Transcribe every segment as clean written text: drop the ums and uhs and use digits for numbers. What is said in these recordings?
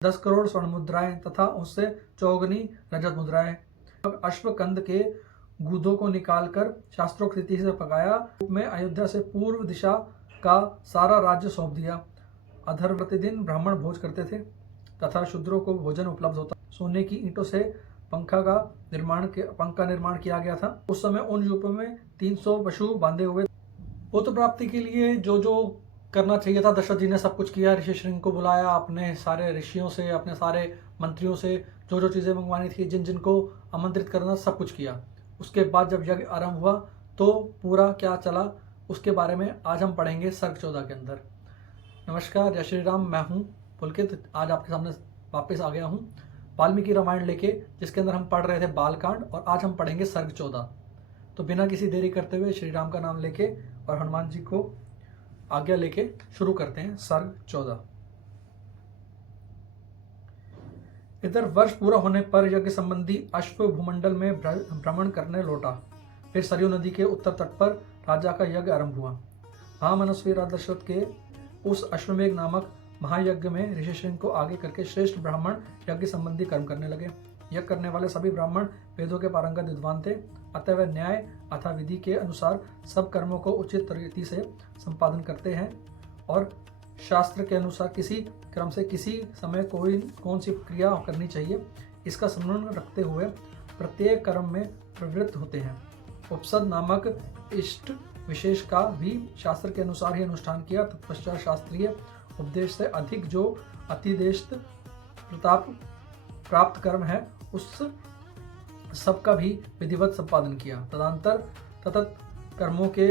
10 करोड़ स्वर्ण मुद्राएं तथा उससे चौगुनी रजत मुद्राएं। अश्वकंद के गूदों को निकालकर शास्त्रोक्त रीति से पकाया। में अयोध्या से पूर्व दिशा का सारा राज्य सौंप दिया। अधर प्रतिदिन ब्राह्मण भोज करते थे तथा शूद्रों को भोजन उपलब्ध होता। सोने की ईंटों से पंख का निर्माण किया गया था। उस समय उन यूपों में 300 पशु बांधे हुए। पुत्र प्राप्ति के लिए जो जो करना चाहिए था दशरथ जी ने सब कुछ किया। ऋषि श्रृंग को बुलाया, अपने सारे ऋषियों से, अपने सारे मंत्रियों से जो जो चीज़ें मंगवानी थी, जिन जिनको आमंत्रित करना, सब कुछ किया। उसके बाद जब यज्ञ आरंभ हुआ तो पूरा क्या चला उसके बारे में आज हम पढ़ेंगे सर्ग 14 के अंदर। नमस्कार, जय श्री राम। मैं हूँ पुलकित। आज आपके सामने वापस आ गया हूँ वाल्मीकि रामायण लेके, जिसके अंदर हम पढ़ रहे थे बालकांड, और आज हम पढ़ेंगे सर्ग 14। तो बिना किसी देरी करते हुए श्री राम का नाम लेके और हनुमान जी को आज्ञा लेके शुरू करते हैं सर्ग 14। इधर वर्ष पूरा होने पर यज्ञ संबंधी अश्व भूमंडल में भ्रमण करने लौटा। फिर सरयू नदी के उत्तर तट पर राजा का यज्ञ आरंभ हुआ। महामनस्वी राजा दशरथ के उस अश्वमेघ नामक महायज्ञ में ऋषि श्रृंग को आगे करके श्रेष्ठ ब्राह्मण यज्ञ संबंधी कर्म करने लगे। यज्ञ करने वाले सभी ब्राह्मण वेदों के पारंगत विद्वान थे, अतः वे न्याय अथा विधि के अनुसार सब कर्मों को उचित रीति से संपादन करते हैं और शास्त्र के अनुसार किसी क्रम से किसी समय कौन सी क्रिया करनी चाहिए इसका स्मरण रखते हुए प्रत्येक कर्म में प्रवृत्त होते हैं। उपसद नामक इष्ट विशेष का भी शास्त्र के अनुसार ही अनुष्ठान किया। तत्पश्चात शास्त्रीय उपदेश से अधिक जो अतिदेश प्रताप प्राप्त कर्म है उस सबका भी विधिवत संपादन किया। तदंतर ततत कर्मों के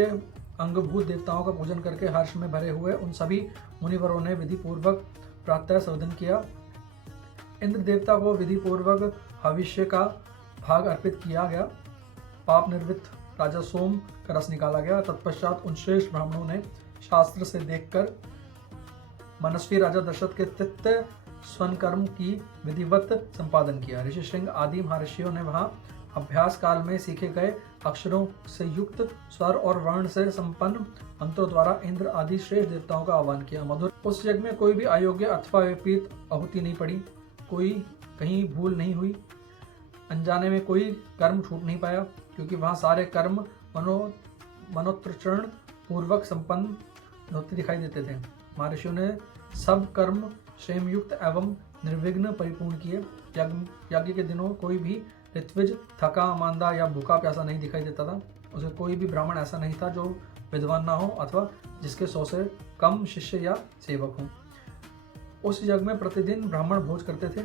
अंगभूत देवताओं का पूजन करके हर्ष में भरे हुए उन सभी मुनिवरों ने विधि पूर्वक प्रातः संवर्धन किया। इंद्र देवता को विधि पूर्वक हविष्य का भाग अर्पित किया गया। पाप निवृत्त राजा सोम का रस निकाला गया। तत्पश्चात उन श्रेष्ठ ब्राह्मणों ने शास्त्र से देखकर मनस्वी राजा दशरथ के तित्त स्वर्ण कर्म की विधिवत संपादन किया। ऋषि श्रृंग आदि महर्षियों ने वहां अभ्यास काल में सीखे गए अक्षरों से युक्त स्वर और वर्ण से संपन्न मंत्रों द्वारा इंद्र आदि श्रेष्ठ देवताओं का आह्वान किया। मधुर उस यज्ञ में कोई भी अयोग्य अथवा विपरीत आहुति नहीं पड़ी, कोई कहीं भूल नहीं हुई, अनजाने में कोई कर्म छूट नहीं पाया, क्योंकि वहां सारे कर्म मनोत्तरण पूर्वक संपन्न होते दिखाई देते थे। महर्षियों ने सब कर्म क्षेमयुक्त एवं निर्विघ्न परिपूर्ण किए। यज्ञ के दिनों कोई भी ऋत्विज थका मांदा या भूखा प्यासा नहीं दिखाई देता था। उसे कोई भी ब्राह्मण ऐसा नहीं था जो विद्वान ना हो अथवा जिसके 100 से कम शिष्य या सेवक हों। उस यज्ञ में प्रतिदिन ब्राह्मण भोज करते थे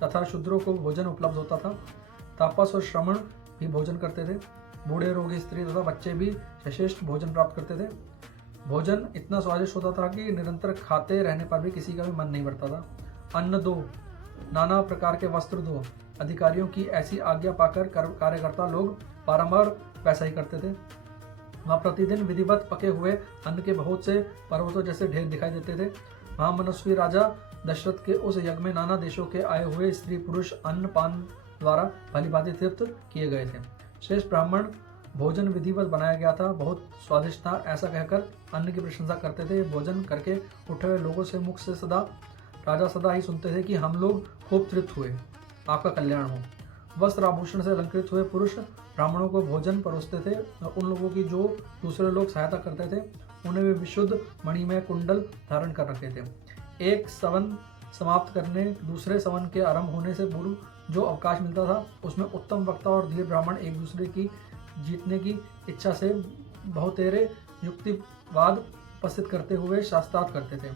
तथा शूद्रों को भोजन उपलब्ध होता था। तापस और श्रमण भी भोजन करते थे। बूढ़े, रोगी, स्त्री तथा बच्चे भी यथेष्ट भोजन प्राप्त करते थे। भोजन इतना स्वादिष्ट होता था कि निरंतर खाते रहने पर भी किसी का भी मन नहीं भरता था। अन्न दो, नाना प्रकार के वस्त्र दो, अधिकारियों की ऐसी आज्ञा पाकर कार्यकर्ता लोग बारंबार वैसा ही करते थे। वहाँ प्रतिदिन विधिवत पके हुए अन्न के बहुत से पर्वतों जैसे ढेर दिखाई देते थे। महामनस्वी राजा दशरथ के उस यज्ञ में नाना देशों के आए हुए स्त्री पुरुष अन्न पान द्वारा भली भांति तृप्त किए गए थे। श्रेष्ठ ब्राह्मण भोजन विधिवत बनाया गया था, बहुत स्वादिष्ट था, ऐसा कहकर अन्न की प्रशंसा करते थे। भोजन करके उठे हुए लोगों से मुख से राजा सदा ही सुनते थे कि हम लोग खूब तृप्त हुए, आपका कल्याण हो। वस्त्र आभूषण से अलंकृत हुए पुरुष ब्राह्मणों को भोजन परोसते थे और उन लोगों की जो दूसरे लोग सहायता करते थे उन्हें वे विशुद्ध मणिमय कुंडल धारण कर रखे थे। एक सवन समाप्त करने दूसरे सवन के आरंभ होने से पूर्व जो अवकाश मिलता था उसमें उत्तम वक्ता और धीर ब्राह्मण एक दूसरे की जीतने की इच्छा से बहुतेरे युक्तिवाद उपस्थित करते हुए शास्त्रार्थ करते थे।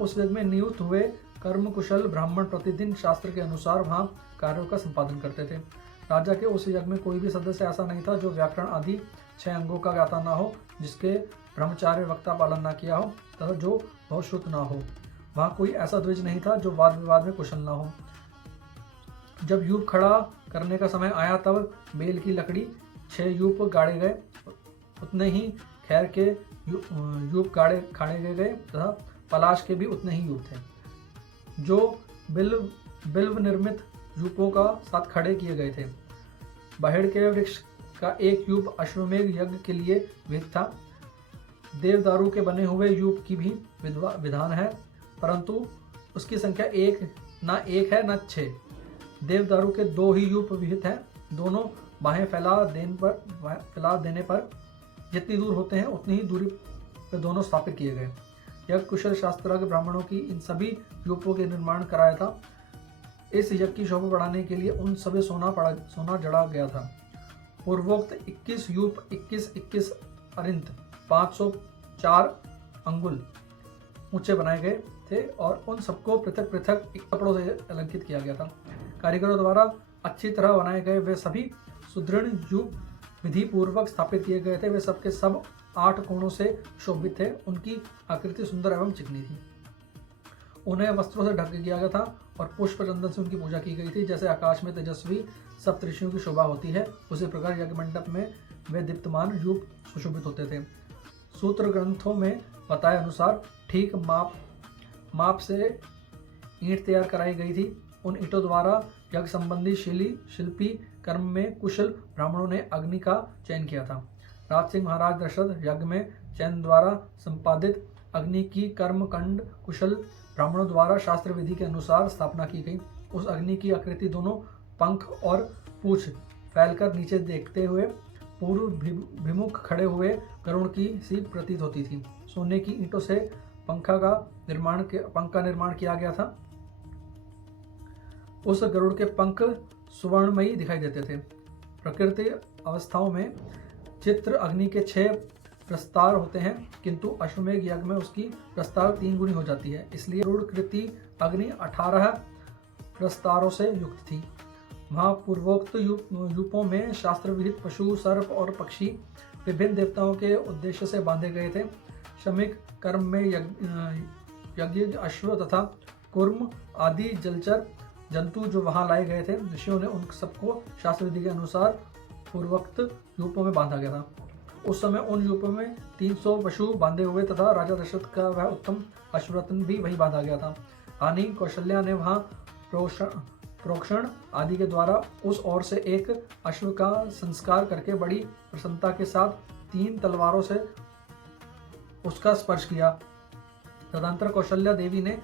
उस यज्ञ में नियुक्त हुए कर्म कुशल ब्राह्मण प्रतिदिन शास्त्र के अनुसार वहां कार्यों का संपादन करते थे। राजा के उस यज्ञ में कोई भी सदस्य ऐसा नहीं था जो व्याकरण आदि 6 अंगों का ज्ञाता ना हो, जिसके ब्रह्मचार्य वक्ता पालन ना किया हो तथा जो बहुत शुद्ध ना हो। वहाँ कोई ऐसा द्विज नहीं था जो वाद विवाद में कुशल ना हो। जब यूप खड़ा करने का समय आया तब बेल की लकड़ी 6 यूप गाड़े गए, उतने ही खैर के यूप खाड़े गए तथा पलाश के भी उतने ही यूप थे जो बिल्व निर्मित यूपों का साथ खड़े किए गए थे। बहेड़ के वृक्ष का एक यूप अश्वमेघ यज्ञ के लिए विहित था। देवदारू के बने हुए यूप की भी विधान है, परंतु उसकी संख्या एक ना एक है न 6। देवदारू के 2 ही यूप विहित हैं। दोनों बाहें फैला देने पर जितनी दूर होते हैं उतनी ही दूरी पर दोनों स्थापित किए गए। यज्ञ कुशल शास्त्रज्ञ ब्राह्मणों की इन सभी यूपों के निर्माण कराया था। इस यज्ञ की शोभा बढ़ाने के लिए उन सभी सोना जड़ा गया था। पूर्वोक्त 21 यूप 21 अरिंत 504 अंगुल ऊंचे बनाए गए थे और उन सबको पृथक पृथक कपड़ों से अलंकृत किया गया था। कारीगरों द्वारा अच्छी तरह बनाए गए वे सभी सुदृढ़ यूप विधि पूर्वक स्थापित किए गए थे। वे सबके सब 8 कोणों से शोभित थे। उनकी आकृति सुंदर एवं चिकनी थी। उन्हें वस्त्रों से ढक किया गया था और पुष्प चंदन से उनकी पूजा की गई थी। जैसे आकाश में तेजस्वी सप्तऋषियों की शोभा होती है, उसी प्रकार यज्ञ मंडप में वे दीप्तमान यूप सुशोभित होते थे। सूत्र ग्रंथों में बताए अनुसार ठीक माप से ईंट तैयार कराई गई थी। उन ईंटों द्वारा यज्ञ संबंधी शिल्पी कर्म में कुशल ब्राह्मणों ने अग्नि का चयन किया था। राज सिंह महाराज दशरथ यज्ञ में चयन द्वारा संपादित अग्नि की कर्मकांड कुशल ब्राह्मणों द्वारा शास्त्र विधि के अनुसार स्थापना की गई। उस अग्नि की आकृति दोनों पंख और पूंछ फैलकर नीचे देखते हुए पूर्व भिमुख खड़े हुए गरुड़ की सी प्रतीत होती थी। सोने की ईंटों से पंख का निर्माण किया गया था। उस गरुड़ के पंख सुवर्णमयी दिखाई देते थे। प्रकृति अवस्थाओं में चित्र अग्नि के 6 प्रस्तार होते हैं, किंतु अश्वमेघ यज्ञ में उसकी प्रस्तार 3 गुनी हो जाती है। इसलिए गरुड़कृति अग्नि 18 प्रस्तारों से युक्त थी। वहाँ पूर्वोक्त यूपों में शास्त्र विहित पशु, सर्प और पक्षी विभिन्न देवताओं के उद्देश्य से बांधे गए थे। शमिक कर्म में यज्ञ अश्व तथा कुर्म आदि जलचर जंतु जो वहां लाए गए थे, ऋषियों ने उन सबको शास्त्र विधि के अनुसार पूर्वोक्त यूपों में बांधा गया था। उस समय उन यूपों में 300 पशु बांधे हुए तथा राजा दशरथ का वह उत्तम अश्वरत्न भी वहीं बांधा गया था। रानी कौशल्या ने वहां प्रोक्षण आदि के द्वारा उस ओर से एक अश्व का संस्कार करके बड़ी प्रसन्नता के साथ 3 तलवारों से उसका स्पर्श किया। तदंतर कौशल्या देवी ने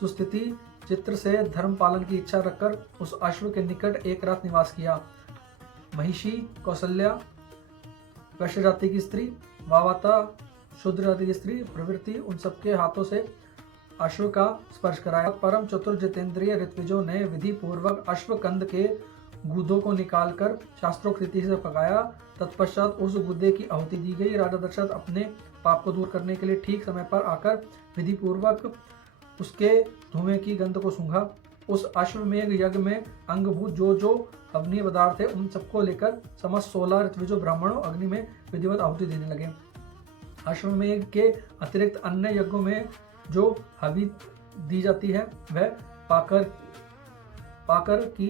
सुस्थिति चित्र से धर्म पालन की इच्छा रखकर उस अश्व के निकट एक रात निवास किया। महिषी कौशल्या वैश्य जाति की स्त्री, वावाता शूद्र जाति की स्त्री प्रवृत्ति उन सबके हाथों से अश्व का स्पर्श कराया। परम चतुर जितेंद्रिय ऋत्विजों ने विधि पूर्वक अश्वकंद के गूदों को निकालकर शास्त्रोक्त रीति से पकाया। तत्पश्चात उस गूदे की आहुति दी गई। राजा दशरथ अपने पाप को दूर करने के लिए ठीक समय पर आकर विधि पूर्वक उसके धुएं की गंध को सूंघा। उस अश्वमेघ यज्ञ में अंगभूत जो अग्नि पदार्थ थे, उन सबको लेकर समस्त 16 ऋत्विजों ब्राह्मणों अग्नि में विधिवत आहुति देने लगे। अश्वमेघ के अतिरिक्त अन्य यज्ञों में जो हवि दी जाती है वह पाकर की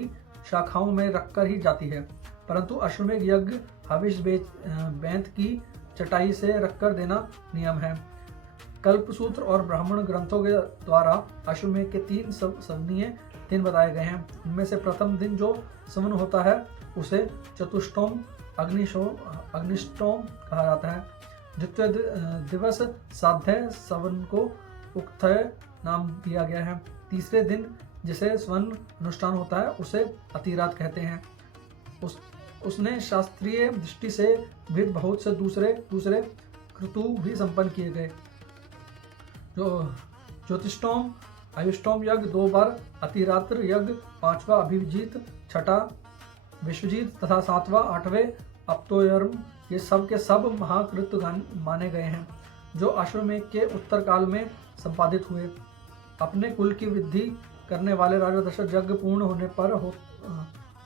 शाखाओं में रखकर ही जाती है, परंतु अश्वमेघ यज्ञ हविष बैंत की चटाई से रखकर देना नियम है। कल्पसूत्र और ब्राह्मण ग्रंथों के द्वारा अश्वमेघ के 3 सवनीय दिन बताए गए हैं। इनमें से प्रथम दिन जो सवन होता है उसे चतुष्टोम अग्निष्टोम कहा जाता है। द्वितीय दिवस साध्य सवन को उक्थय नाम दिया गया है। तीसरे दिन जिसे स्वन अनुष्ठान होता है उसे अतिरात कहते हैं। उसने शास्त्रीय दृष्टि से विविध बहुत से दूसरे क्रतु भी संपन्न किए गए। जो ज्योतिष्टोम आयुष्टोम यज्ञ 2 बार, अतिरात्र यज्ञ 5वां अभिजीत, 6ठा विश्वजीत तथा 7वां 8वें अप्तोयर्म, ये सब के सब महाकृत माने गए हैं जो अश्वमेघ के उत्तर काल में संपादित हुए। अपने कुल की वृद्धि करने वाले राजा दशरथ यज्ञ पूर्ण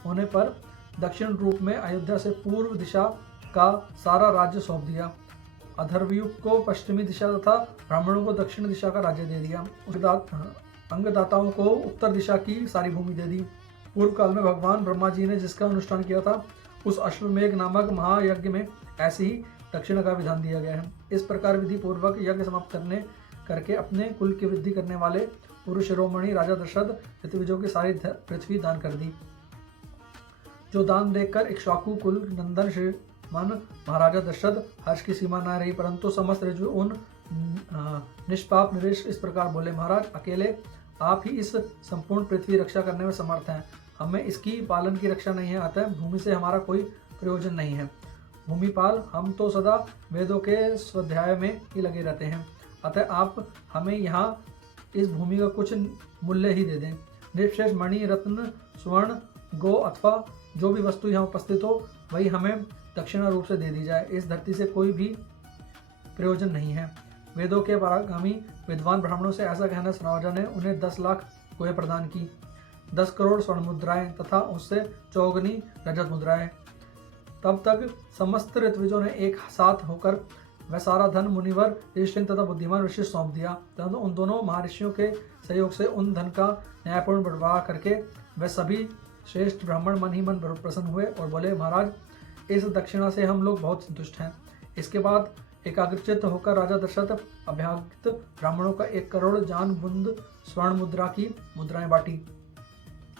होने पर दक्षिण रूप में अयोध्या से पूर्व दिशा का सारा राज्य सौंप दिया। अधर्वयुग को पश्चिमी दिशा तथा ब्राह्मणों को दक्षिण दिशा का राज्य दे दिया। अंगदाताओं को उत्तर दिशा की सारी भूमि दे दी। पूर्व काल में भगवान ब्रह्मा जी ने जिसका अनुष्ठान किया था उस अश्वमेघ नामक महायज्ञ में ऐसे ही दक्षिण का विधान दिया गया है। इस प्रकार विधि पूर्वक यज्ञ समाप्त करके अपने कुल की वृद्धि करने वाले पुरुष शिरोमणि राजा दशरथ ऋत्विजों की सारी पृथ्वी दान कर दी। जो दान देखकर इक्ष्वाकु कुल नंदन श्रीमान महाराजा दशरथ हर्ष की सीमा न रही, परंतु समस्त ऋतु उन निष्पाप नरेश इस प्रकार बोले, महाराज अकेले आप ही इस संपूर्ण पृथ्वी रक्षा करने में समर्थ हैं। हमें इसकी पालन की रक्षा नहीं है, अतः भूमि से हमारा कोई प्रयोजन नहीं है। भूमिपाल, हम तो सदा वेदों के स्वाध्याय में ही लगे रहते हैं, अतः आप हमें यहाँ इस भूमि का कुछ मूल्य ही दे दें। निर्विशेष मणि, रत्न, स्वर्ण, गो अथवा जो भी वस्तु यहाँ उपस्थित हो वही हमें दक्षिणा रूप से दे दी जाए। इस धरती से कोई भी प्रयोजन नहीं है। वेदों के परागामी विद्वान ब्राह्मणों से ऐसा कहना राजा ने उन्हें 10 लाख गोएं प्रदान की, 10 करोड़ स्वर्ण मुद्राएं तथा उससे 4 रजत मुद्राएं। तब तक समस्त ऋत्विजों ने एक साथ होकर वह सारा धन मुनिवर ऋषि तथा बुद्धिमान ऋषि सौंप दिया। तब उन दोनों महर्षियों के सहयोग से उन धन का न्यायपूर्ण बंटवारा करके वह सभी श्रेष्ठ ब्राह्मण मन ही मन प्रसन्न हुए और बोले, महाराज, इस दक्षिणा से हम लोग बहुत संतुष्ट हैं। इसके बाद एकाग्रचित्त होकर राजा दशरथ अभ्यागत ब्राह्मणों का 1 करोड़ जान बुंद स्वर्ण मुद्रा की मुद्राएं बांटी।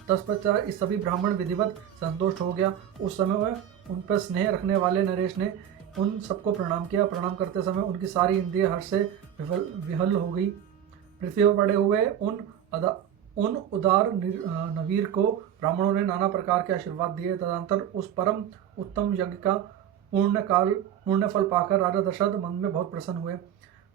तत्पश्चात इस सभी ब्राह्मण विधिवत संतुष्ट हो गया। उस समय वह उन पर स्नेह रखने वाले नरेश ने उन सबको प्रणाम किया। प्रणाम करते समय उनकी सारी इंद्रिय हर्ष से विहल हो गई। पृथ्वी पर पड़े हुए उन उदार नवीर को ब्राह्मणों ने नाना प्रकार के आशीर्वाद दिए। तदंतर उस परम उत्तम यज्ञ का पूर्ण फल पाकर राजा दशरथ मन में बहुत प्रसन्न हुए।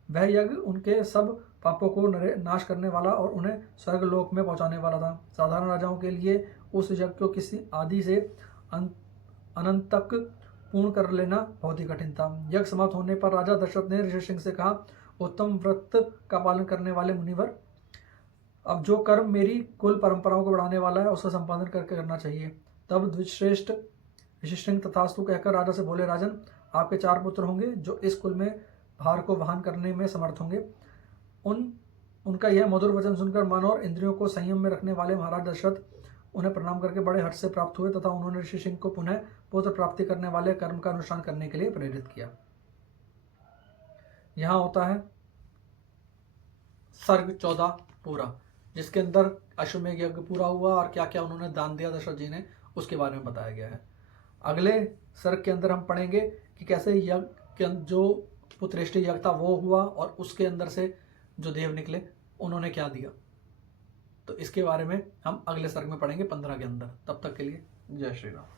वह यज्ञ उनके सब पापों को नाश करने वाला और उन्हें स्वर्ग लोक में पहुंचाने वाला था। साधारण राजाओं के लिए उस यज्ञ को किसी आदि से अनंत तक पूर्ण कर लेना बहुत ही कठिन था। यज्ञ समाप्त होने पर राजा दशरथ ने ऋषि सिंह से कहा, उत्तम व्रत का पालन करने वाले मुनिवर, अब जो कर्म मेरी कुल परंपराओं को बढ़ाने वाला है उसका संपादन करके करना चाहिए। तब द्विजश्रेष्ठ ऋषि सिंह तथास्तु कहकर राजा से बोले, राजन, आपके 4 पुत्र होंगे जो इस कुल में भार को वहन करने में समर्थ होंगे। उनका यह मधुर वचन सुनकर मन और इंद्रियों को संयम में रखने वाले महाराज दशरथ उन्हें प्रणाम करके बड़े हर्ष से प्राप्त हुए तथा उन्होंने ऋषि सिंह को पुनः पुत्र प्राप्ति करने वाले कर्म का अनुष्ठान करने के लिए प्रेरित किया। यहाँ होता है सर्ग 14 पूरा, जिसके अंदर अश्वमेध यज्ञ पूरा हुआ और क्या क्या उन्होंने दान दिया दशरथ जी ने, उसके बारे में बताया गया है। अगले सर्ग के अंदर हम पढ़ेंगे कि कैसे यज्ञ के जो पुत्रेष्टि यज्ञ था वो हुआ और उसके अंदर से जो देव निकले उन्होंने क्या दिया। तो इसके बारे में हम अगले सर्ग में पढ़ेंगे 15 के अंदर। तब तक के लिए जय श्री राम।